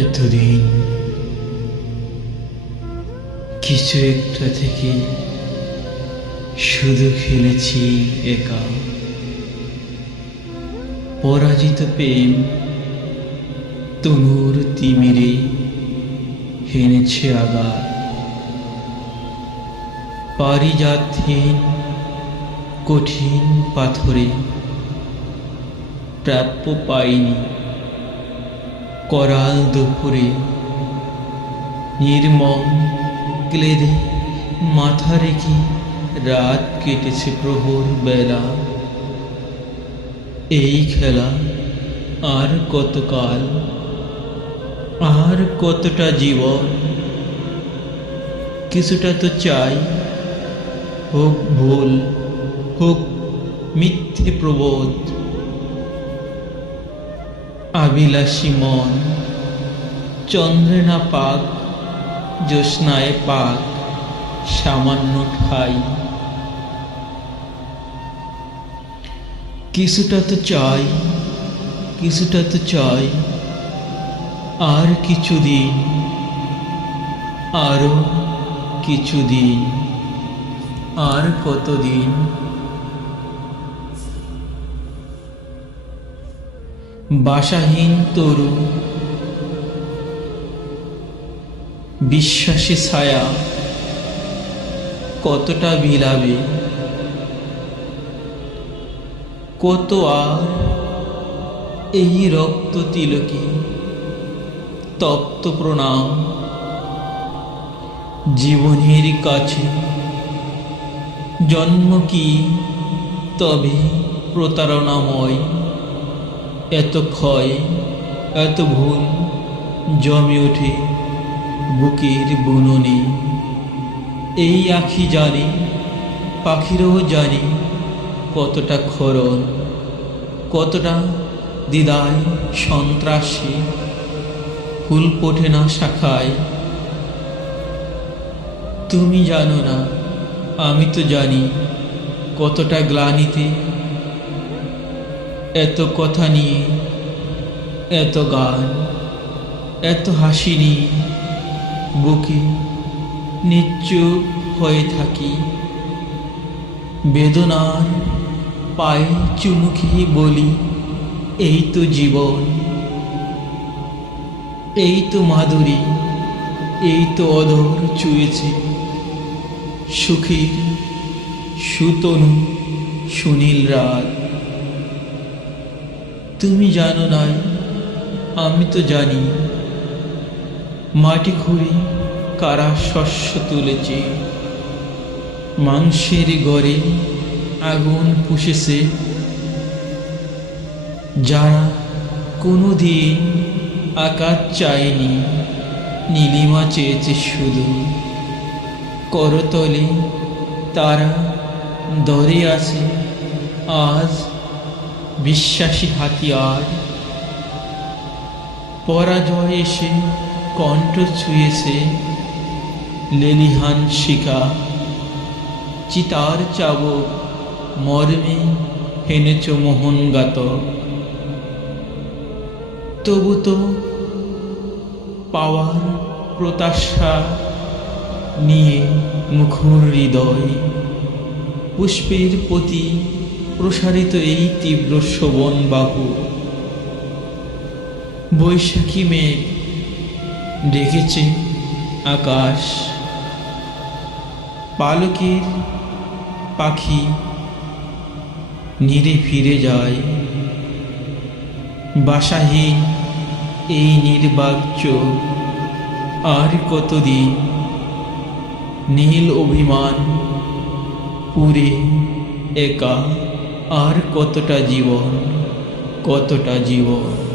এতদিন কিছু একটা থেকে শুধু খেলেছি একা। পরাজিত প্রেম তনুর তিমিরে হেনেছে আঘাত। পারিজাতহীন কঠিন পাথরে প্রাপ্য পাইনি। করাল দুপুরে নির্মম ক্লেদে মাথা রেখে রাত কেটেছে প্রহর বেলা। এই খেলা আর কতকাল, আর কতটা জীবন। কিছুটা তো চাই, হোক ভুল, হোক মিথ্যে প্রবোধ। আবিলাসী মন চন্দ্রে না পাক, জ্যোৎস্নায় পাক সামান্য ঠাই। কিছুটা তো চাই, কিছুটা তো চাই আর কিছুদিন, আরো কিছুদিন, আর কতদিন। বাসাহীন তরু বিশ্বাসী ছায়া কতটা বিলাবে। কত আর এই রক্ত তিলকে তপ্ত প্রণাম। জীবনের কাছে জন্ম কি তবে প্রতারণাময়। এত ক্ষয়, এত ভুল জমে ওঠে বুকের বুননে। এই আঁখি জানে, পাখিরও জানে কতটা ক্ষরণ, কতটা দ্বিধায় সন্ত্রাসী। ফুল ফোটে না শাখায়। তুমি জানো না, আমি তো জানি কতটা গ্লানিতে। এত কথা নিয়ে, এত গান, এত হাসি নিয়ে বুকে নিশ্চুপ হয়ে থাকি। বেদনার পায়ে চুমু খেয়ে বলি, এই তো জীবন, এই তো মাধুরী, এই তো অধর চুয়েছে সুখের সুতনু সুনীল রাত। তুমি জানো নাই, আমি তো জানি মাটি খুঁড়ে কারা শস্য তুলেছে। মাংসের ঘরে আগুন পুষেছে যারা কোনোদিন আকাশ চায়নি। নীলিমা চেয়েছে শুধু করতলে। তারা দরে আছে আজ বিশ্বাসী হাতিয়ার। পরাজয় এসে কণ্ঠ ছুঁয়েছে লেলিহান শিখা। চিতার চাবক মর্মে হেনেছ মোহনগাত। তবু তো পাওয়ার প্রত্যাশা নিয়ে মুখর হৃদয়। পুষ্পের প্রতি প্রসারিত এই তীব্র শোভন বাহু। বৈশাখী মেঘ ডেকেছে আকাশ। পালকের পাখি নীড়ে ফিরে যায়। বাসাহীন এই নির্বাক চোখ আর কতদিন। নীল অভিমান পুরে একা আর কতটা জীবন, কতটা জীবন।